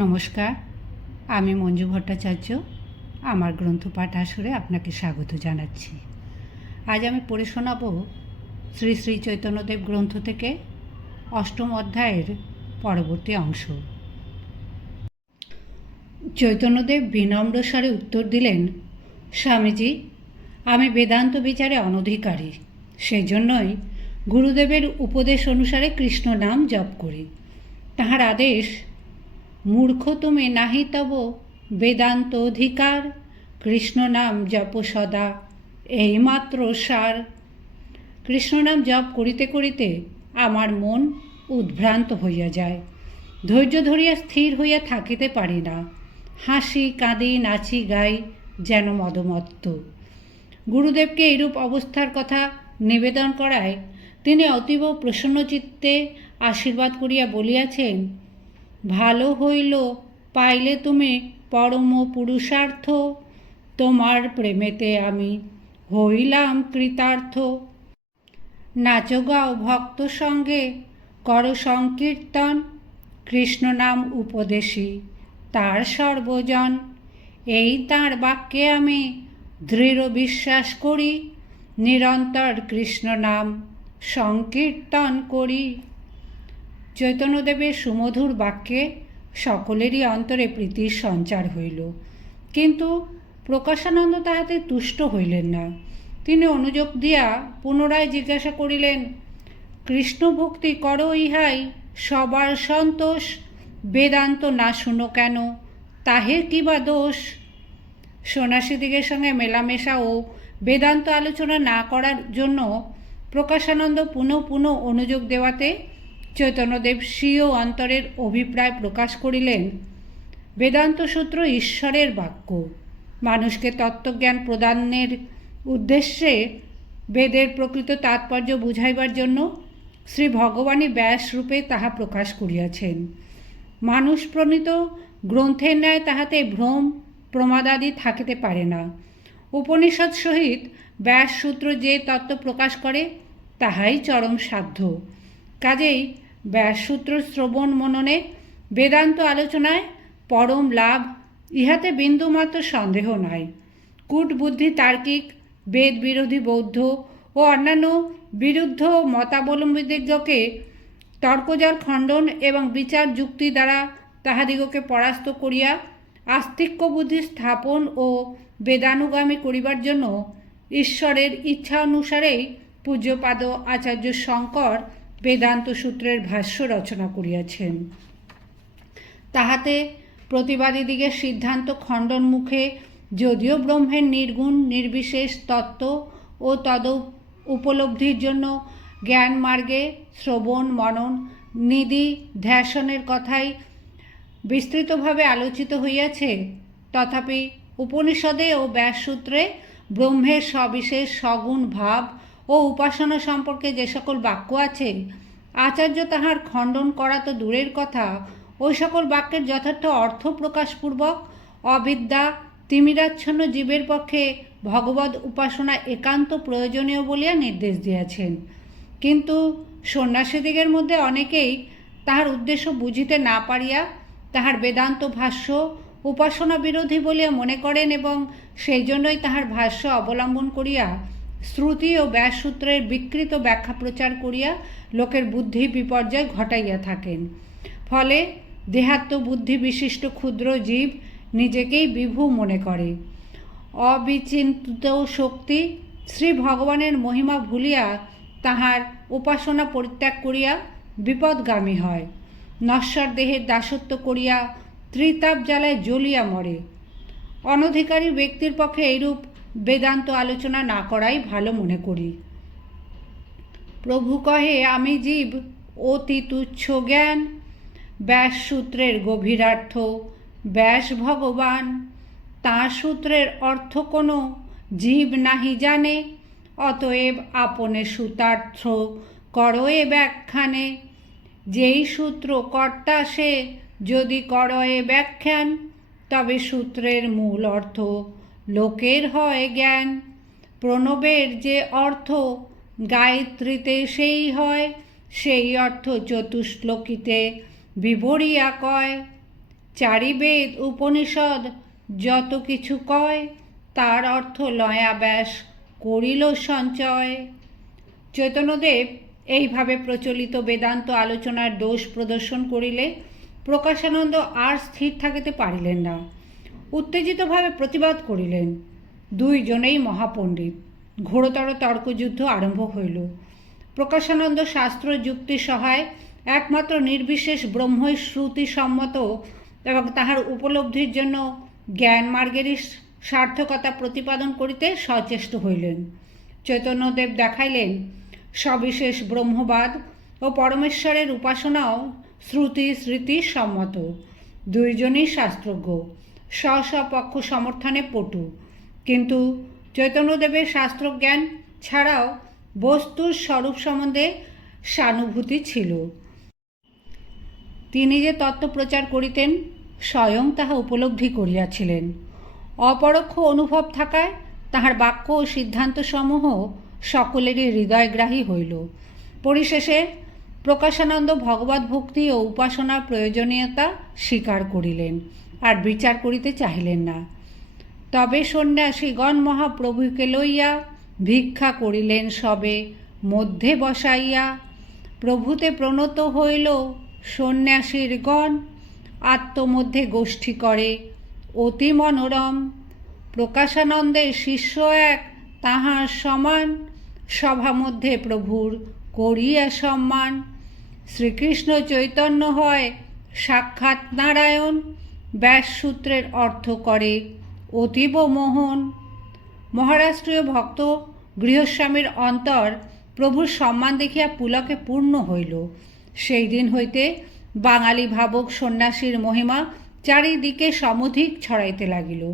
নমস্কার, আমি মঞ্জু ভট্টাচার্য, আমার গ্রন্থ পাঠ আসরে আপনাকে স্বাগত জানাচ্ছি। আজ আমি পড়ে শোনাব শ্রী শ্রী চৈতন্যদেব গ্রন্থ থেকে অষ্টম অধ্যায়ের পরবর্তী অংশ। চৈতন্যদেব বিনম্র স্বরে উত্তর দিলেন, স্বামীজি, আমি বেদান্ত বিচারে অনধিকারী সেই জন্যই গুরুদেবের উপদেশ অনুসারে কৃষ্ণ নাম জপ করি। তাহার আদেশ মূর্খ তুমি নাহি তব বেদান্ত অধিকার কৃষ্ণ নাম জপ সদা, এইমাত্র সার। কৃষ্ণ নাম জপ করিতে করিতে আমার মন উদ্ভ্রান্ত হইয়া যায়। ধৈর্য ধরিয়া স্থির হইয়া থাকিতে পারি না। হাসি, কাঁদি, নাচি, গাই যেন মদমত্ত। গুরুদেবকে এইরূপ অবস্থার কথা নিবেদন করায় তিনি অতীব প্রসন্নচিত্তে আশীর্বাদ করিয়া বলিয়াছেন ভালো হইল, পাইলে তুমি পরম পুরুষার্থ তোমার প্রেমেতে আমি হইলাম কৃতার্থ। নাচো গাও ভক্ত সঙ্গে কর সংকীর্তন। কৃষ্ণ নাম উপদেশী তার সর্বজন। এই তাঁর বাক্যে আমি দৃঢ় বিশ্বাস করি, নিরন্তর কৃষ্ণ নাম সংকীর্তন করি। চৈতন্যদেবের সুমধুর বাক্যে সকলেরই অন্তরে প্রীতির সঞ্চার হইল। কিন্তু প্রকাশানন্দ তাহাতে তুষ্ট হইলেন না। তিনি অনুযোগ দিয়া পুনরায় জিজ্ঞাসা করিলেন কৃষ্ণ ভক্তি করো ইহাই, সবার সন্তোষ। বেদান্ত না শুনো কেন? তাহের কি বা দোষ? সন্ন্যাসীদিগের সঙ্গে মেলামেশা ও বেদান্ত আলোচনা না করার জন্য প্রকাশানন্দ পুনঃ পুনঃ অনুযোগ দেওয়াতে চৈতন্যদেব স্বীয় অন্তরের অভিপ্রায় প্রকাশ করিলেন। বেদান্ত সূত্র ঈশ্বরের বাক্য। মানুষকে তত্ত্বজ্ঞান প্রদানের উদ্দেশ্যে বেদের প্রকৃত তাৎপর্য বুঝাইবার জন্য শ্রী ভগবানই ব্যাস রূপে তাহা প্রকাশ করিয়াছেন। মানুষ প্রণীত গ্রন্থের ন্যায় তাহাতে ভ্রম, প্রমাদাদি থাকিতে পারে না। উপনিষদ সহিত ব্যাস সূত্র যে তত্ত্ব প্রকাশ করে, তাহাই চরম সাধ্য। কাজেই ব্যাসসূত্র শ্রবণ মননে বেদান্ত আলোচনায় পরম লাভ, ইহাতে বিন্দুমাত্র সন্দেহ নাই। কূটবুদ্ধি তার্কিক, বেদ বিরোধী বৌদ্ধ ও অন্যান্য বিরুদ্ধ মতাবলম্বীদিগকে তর্কজার খণ্ডন এবং বিচার যুক্তি দ্বারা তাহাদিগকে পরাস্ত করিয়া আস্তিক্য বুদ্ধি স্থাপন ও বেদানুগামী করিবার জন্য ঈশ্বরের ইচ্ছা অনুসারেই পূজ্যপাদ আচার্য শঙ্কর বেদান্ত সূত্রের ভাষ্য রচনা করিয়াছেন। তাহাতে প্রতিবাদীদিগের সিদ্ধান্ত খণ্ডন মুখে যদিও ব্রহ্মের নির্গুণ, নির্বিশেষ তত্ত্ব ও তদ উপলব্ধির জন্য জ্ঞান মার্গে শ্রবণ, মনন, নিধি, ধ্যাসনের কথাই বিস্তৃতভাবে আলোচিত হইয়াছে। তথাপি উপনিষদে ও ব্যাসসূত্রে ব্রহ্মের সবিশেষ সগুণ ভাব ও উপাসনা সম্পর্কে যে সকল বাক্য আছে, আচার্য তাহার খণ্ডন করা তো দূরের কথা। ওই সকল বাক্যের যথার্থ অর্থ প্রকাশপূর্বক অবিদ্যা, তিমিরাচ্ছন্ন জীবের পক্ষে ভগবত উপাসনা একান্ত প্রয়োজনীয় বলিয়া নির্দেশ দিয়াছেন। কিন্তু সন্ন্যাসীদিগের মধ্যে অনেকেই তাহার উদ্দেশ্য বুঝিতে না পারিয়া তাহার বেদান্ত ভাষ্য উপাসনা বিরোধী বলিয়া মনে করেন এবং সেই জন্যই তাহার ভাষ্য অবলম্বন করিয়া শ্রুতি ও ব্যাসসূত্রের বিকৃত ব্যাখ্যা প্রচার করিয়া লোকের বুদ্ধি বিপর্যয় ঘটাইয়া থাকেন। ফলে দেহাত্ম বুদ্ধি বিশিষ্ট ক্ষুদ্র জীব নিজেকেই বিভু মনে করে। অবিচিন্তিত শক্তি শ্রী ভগবানের মহিমা ভুলিয়া তাহার উপাসনা পরিত্যাগ করিয়া বিপদগামী হয়। নশ্বর দেহের দাসত্ব করিয়া ত্রিতাপ জ্বালায় জ্বলিয়া মরে। অনধিকারী ব্যক্তির পক্ষে এইরূপ বেদান্ত আলোচনা না করাই ভালো মনে করি। প্রভু কহে, আমি জীব, অতি তুচ্ছ জ্ঞান, ব্যাস সূত্রের গভীরার্থ, ব্যাস ভগবান। তাঁর সূত্রের অর্থ কোনো, জীব নাহি জানে, অতএব আপনে সূতার্থ করয়ে ব্যাখ্যানে। যেই সূত্র কর্তা সে, যদি কর এ ব্যাখ্যান, তবে সূত্রের মূল অর্থ লোকের হয় জ্ঞান, প্রণবের যে অর্থ, গায়ত্রীতে সেই হয়, সেই অর্থ চতুশ্লোকিতে বিবরিয়া কয়। চারিবেদ, উপনিষদ যত কিছু কয়, তার অর্থ লয়া ব্যাস করিল সঞ্চয়। চৈতন্যদেব এইভাবে প্রচলিত বেদান্ত আলোচনার দোষ প্রদর্শন করিলে প্রকাশানন্দ আর স্থির থাকিতে পারিলেন না। উত্তেজিতভাবে প্রতিবাদ করিলেন। দুইজনেই মহাপণ্ডিত। ঘোরতর তর্কযুদ্ধ আরম্ভ হইল। প্রকাশানন্দ শাস্ত্র যুক্তি সহায় একমাত্র নির্বিশেষ ব্রহ্মই শ্রুতিসম্মত এবং তাহার উপলব্ধির জন্য জ্ঞান মার্গেরই সার্থকতা প্রতিপাদন করিতে সচেষ্ট হইলেন। চৈতন্যদেব দেখাইলেন, সবিশেষ ব্রহ্মবাদ ও পরমেশ্বরের উপাসনাও শ্রুতি স্মৃতি সম্মত দুইজনই শাস্ত্রজ্ঞ। স্ব স্ব পক্ষ সমর্থনে পটু। কিন্তু চৈতন্যদেবের শাস্ত্রজ্ঞান ছাড়াও বস্তুর স্বরূপ সম্বন্ধে সানুভূতি ছিল। তিনি যে তত্ত্ব প্রচার করিতেন, স্বয়ং তাহা উপলব্ধি করিয়াছিলেন। অপরোক্ষ অনুভব থাকায় তাহার বাক্য ও সিদ্ধান্তসমূহ সকলেরই হৃদয়গ্রাহী হইল। পরিশেষে প্রকাশানন্দ ভগবত ভক্তি ও উপাসনার প্রয়োজনীয়তা স্বীকার করিলেন। আর বিচার করিতে চাহিলেন না। তবে সন্ন্যাসীগণ মহাপ্রভুকে লইয়া ভিক্ষা করিলেন সবে, মধ্যে বসাইয়া। প্রভুতে প্রণত হইল সন্ন্যাসীর গণ, আত্মমধ্যে গোষ্ঠী করে। অতি মনোরম প্রকাশানন্দের শিষ্য এক, তাহার সমান। সভা মধ্যে প্রভুর করিয়া সম্মান। শ্রীকৃষ্ণ চৈতন্য হয় সাক্ষাৎ নারায়ণ। ব্যাসসূত্রের অর্থ করে অতীব মোহন। মহারাষ্ট্রীয় ভক্ত গৃহস্বামীর অন্তর প্রভুর সম্মান দেখিয়া পুলকে পূর্ণ হইল। সেই দিন হইতে বাঙালি ভাবক সন্ন্যাসীর মহিমা চারিদিকে সমধিক ছড়াইতে লাগিল।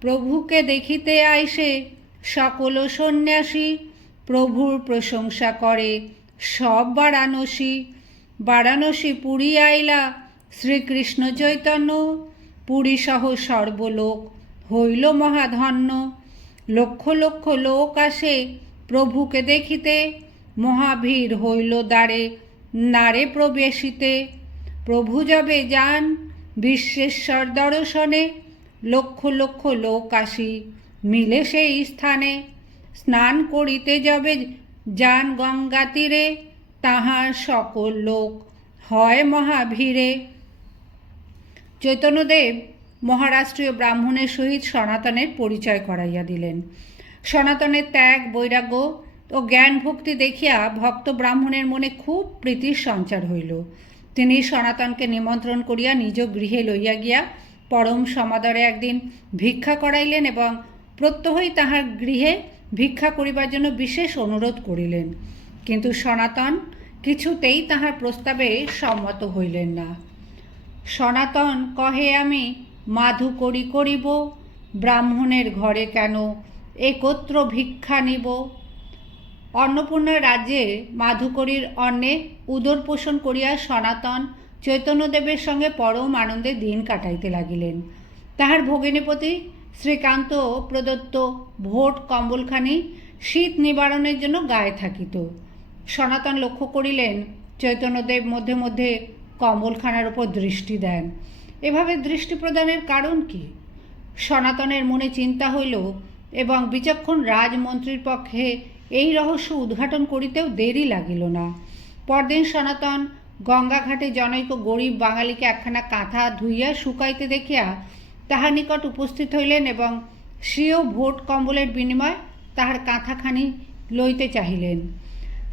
প্রভুকে দেখিতে আইসে সকল সন্ন্যাসী, প্রভুর প্রশংসা করে, সব বারাণসী বারাণসী পুরী আইলা শ্রীকৃষ্ণ চৈতন্য, পুরী সহ সর্বলোক হইল মহাধন্য। লক্ষ লক্ষ লোক আসে প্রভুকে দেখিতে, মহাভীর হইল দ্বারে, নারে প্রবেশিতে। প্রভু যাবে যান বিশ্বেশ্বর দর্শনে, লক্ষ লক্ষ লোক আসি মিলে সেই স্থানে। স্নান করিতে যাবে যান গঙ্গা তীরে, তাহার সকল লোক হয় মহাভীরে। চৈতন্যদেব মহারাষ্ট্রীয় ব্রাহ্মণের সহিত সনাতনের পরিচয় করাইয়া দিলেন। সনাতনের ত্যাগ, বৈরাগ্য ও জ্ঞান ভক্তি দেখিয়া ভক্ত ব্রাহ্মণের মনে খুব প্রীতির সঞ্চার হইল। তিনি সনাতনকে নিমন্ত্রণ করিয়া নিজ গৃহে লইয়া গিয়া পরম সমাদরে একদিন ভিক্ষা করাইলেন এবং প্রত্যহই তাহার গৃহে ভিক্ষা করিবার জন্য বিশেষ অনুরোধ করিলেন। কিন্তু সনাতন কিছুতেই তাহার প্রস্তাবে সম্মত হইলেন না। সনাতন কহে আমি, মাধু করি করিব, ব্রাহ্মণের ঘরে কেন একত্র ভিক্ষা নিব? অন্নপূর্ণা রাজ্যে মাধুকরীর অন্নে উদর পোষণ করিয়া সনাতন চৈতন্যদেবের সঙ্গে পরম আনন্দে দিন কাটাইতে লাগিলেন। তাহার ভগিনীপতি শ্রীকান্ত প্রদত্ত ভোট কম্বলখানি শীত নিবারণের জন্য গায়ে থাকিত। সনাতন লক্ষ্য করিলেন, চৈতন্যদেব মধ্যে মধ্যে কম্বলখানার উপর দৃষ্টি দেন। এভাবে দৃষ্টি প্রদানের কারণ কি? সনাতনের মনে চিন্তা হইল এবং বিচক্ষণ রাজমন্ত্রীর পক্ষে এই রহস্য উদ্ঘাটন করিতেও দেরি লাগিল না। পরদিন সনাতন গঙ্গাঘাটে জনৈক গরিব বাঙালিকে একখানা কাঁথা ধুইয়া শুকাইতে দেখিয়া তাহার নিকট উপস্থিত হইলেন এবং সেও ভোট কম্বলের বিনিময় তাহার কাঁথাখানি লইতে চাহিলেন।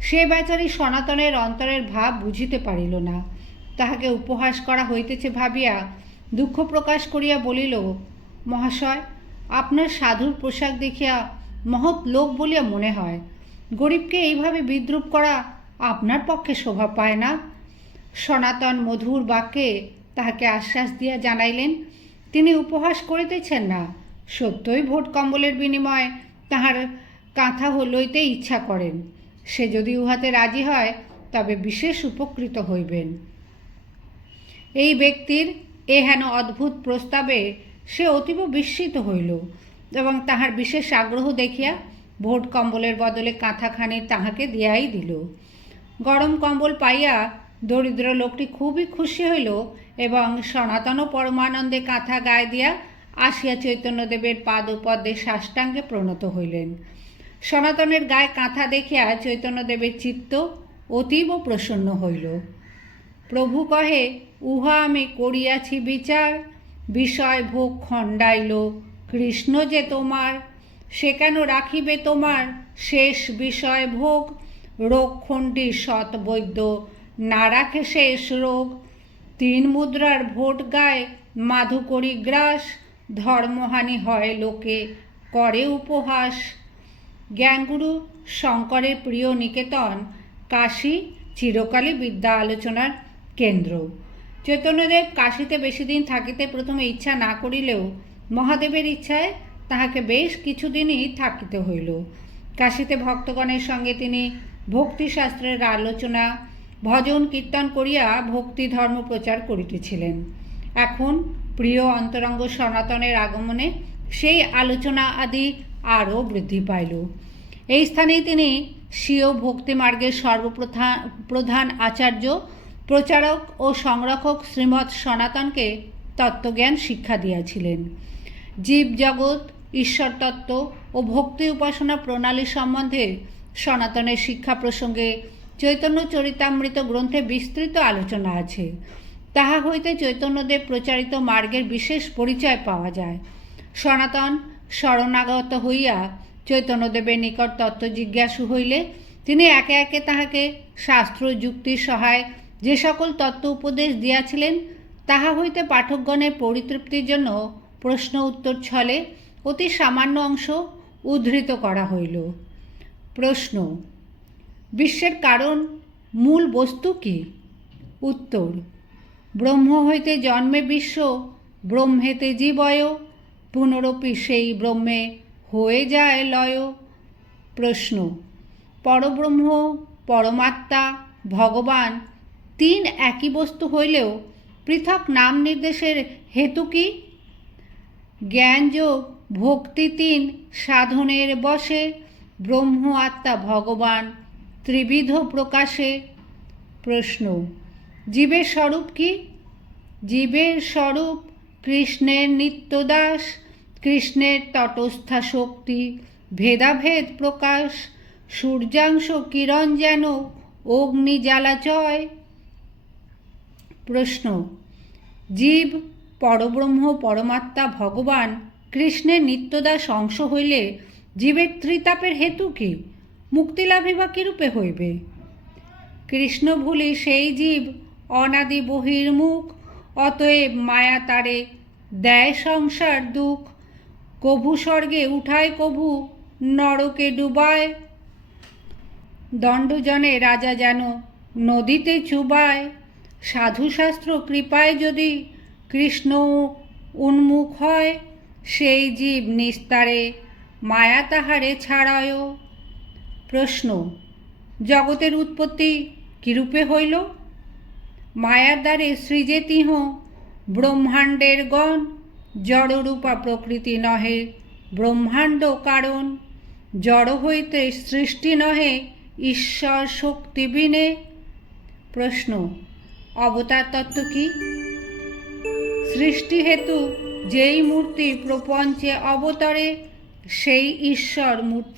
সে বেচারি সনাতনের অন্তরের ভাব বুঝিতে পারিল না। তাহাকে উপহাস করা হইতেছে ভাবিয়া দুঃখ প্রকাশ করিয়া বলিল, মহাশয়, আপনার সাধুর পোশাক দেখিয়া মহৎ লোক বলিয়া মনে হয়। গরিবকে এইভাবে বিদ্রুপ করা আপনার পক্ষে শোভা পায় না। সনাতন মধুর বাক্যে তাহাকে আশ্বাস দিয়া জানাইলেন, তিনি উপহাস করিতেছেন না। সত্যই ভোট কম্বলের বিনিময়ে তাহার কাঁথা লইতে ইচ্ছা করেন। সে যদি উহাতে রাজি হয়, তবে বিশেষ উপকৃত হইবেন। এই ব্যক্তির এ হেন অদ্ভুত প্রস্তাবে সে অতীব বিস্মিত হইল এবং তাহার বিশেষ আগ্রহ দেখিয়া ভোট কম্বলের বদলে কাঁথাখানি তাহাকে দিয়াই দিল। গরম কম্বল পাইয়া দরিদ্র লোকটি খুবই খুশি হইল এবং সনাতন পরমানন্দে কাঁথা গায়ে দিয়া আসিয়া চৈতন্যদেবের পাদপদ্মে সাষ্টাঙ্গে প্রণত হইলেন। সনাতনের গায়ে কাঁথা দেখিয়া চৈতন্যদেবের চিত্ত অতীব প্রসন্ন হইল। প্রভু কহে, উহা আমি করিয়াছি বিচার। বিষয় ভোগ খণ্ডাইল, কৃষ্ণ যে তোমার, সে কেন রাখিবে তোমার? শেষ বিষয় ভোগ, রোগ খণ্ডী সৎ বৈদ্য, না রাখে শেষ রোগ। তিন মুদ্রার ভোট গায়ে মাধু করি গ্রাস, ধর্মহানি হয় লোকে, করে উপহাস। জ্ঞানগুরু শঙ্করের প্রিয় নিকেতন, কাশী চিরকালই বিদ্যা আলোচনার কেন্দ্র। চৈতন্যদেব কাশীতে বেশি দিন থাকিতে প্রথমে ইচ্ছা না করিলেও মহাদেবের ইচ্ছায় তাহাকে বেশ কিছুদিনই থাকিতে হইল। কাশীতে ভক্তগণের সঙ্গে তিনি ভক্তিশাস্ত্রের আলোচনা, ভজন, কীর্তন করিয়া ভক্তি ধর্ম প্রচার করিতেছিলেন। এখন প্রিয় অন্তরঙ্গ সনাতনের আগমনে সেই আলোচনা আদি আরও বৃদ্ধি পাইল। এই স্থানেই তিনি স্বীয় ভক্তি মার্গের সর্বপ্রধান প্রধান আচার্য প্রচারক ও সংরক্ষক শ্রীমৎ সনাতনকে তত্ত্বজ্ঞান শিক্ষা দিয়াছিলেন। জীব জগৎ, ঈশ্বর তত্ত্ব ও ভক্তি উপাসনা প্রণালী সম্বন্ধে সনাতনের শিক্ষা প্রসঙ্গে চৈতন্য চরিতামৃত গ্রন্থে বিস্তৃত আলোচনা আছে। তাহা হইতে চৈতন্যদেব প্রচারিত মার্গের বিশেষ পরিচয় পাওয়া যায়। সনাতন শরণাগত হইয়া চৈতন্যদেবের নিকট তত্ত্ব জিজ্ঞাসু হইলে, তিনি একে একে তাহাকে শাস্ত্র যুক্তির সহায় যে সকল তত্ত্ব উপদেশ দিয়াছিলেন, তাহা হইতে পাঠকগণের পরিতৃপ্তির জন্য প্রশ্ন উত্তর ছলে অতি সামান্য অংশ উদ্ধৃত করা হইল। প্রশ্ন, বিশ্বের কারণ, মূল বস্তু কি? উত্তর, ব্রহ্ম হইতে জন্মে বিশ্ব, ব্রহ্মেতে জীবয়, পুনরপি সেই ব্রহ্মে হয়ে যায় লয়। প্রশ্ন, পরব্রহ্ম, পরমাত্মা, ভগবান তিন একই বস্তু হইলেও পৃথক নাম নির্দেশের হেতু কি? জ্ঞানযোগ, ভক্তি তিন, সাধনের বসে, ব্রহ্ম আত্মা ভগবান, ত্রিবিধ প্রকাশে। প্রশ্ন, জীবের স্বরূপ কি? জীবের স্বরূপ কৃষ্ণের নিত্যদাস, কৃষ্ণের তটস্থা শক্তি, ভেদাভেদ প্রকাশ, সূর্যাংশ কিরণ যেন, অগ্নি জ্বালাচয়। প্রশ্ন। জীব, পরব্রহ্ম, পরমাত্মা, ভগবান, কৃষ্ণের নিত্যদাস অংশ হইলে জীবের ত্রিতাপের হেতু কি? মুক্তিলাভী বা কিরূপে হইবে? কৃষ্ণ ভুলি সেই জীব, অনাদি বহির্মুখ অতএব মায়া তারে দেয় সংসার দুঃখ। কভু স্বর্গে উঠায় কভু, নরকে ডুবায়। দণ্ডজনে রাজা যেন নদীতে চুবায়। সাধুশাস্ত্র কৃপায় যদি কৃষ্ণ উন্মুখ হয়, সেই জীব নিস্তারে মায়া তাহারে ছাড়ায়। প্রশ্ন, জগতের উৎপত্তি কিরূপে হইল? মায়ার দ্বারে সৃজে তিহ ব্রহ্মাণ্ডের গণ, জড়রূপা প্রকৃতি নহে ব্রহ্মাণ্ড কারণ। জড় হইতে সৃষ্টি নহে ঈশ্বর শক্তি বিনে প্রশ্ন অবতার তত্ত্ব কি? সৃষ্টি হেতু যেই মূর্তি প্রপঞ্চে অবতরে সেই ঈশ্বর মূর্তি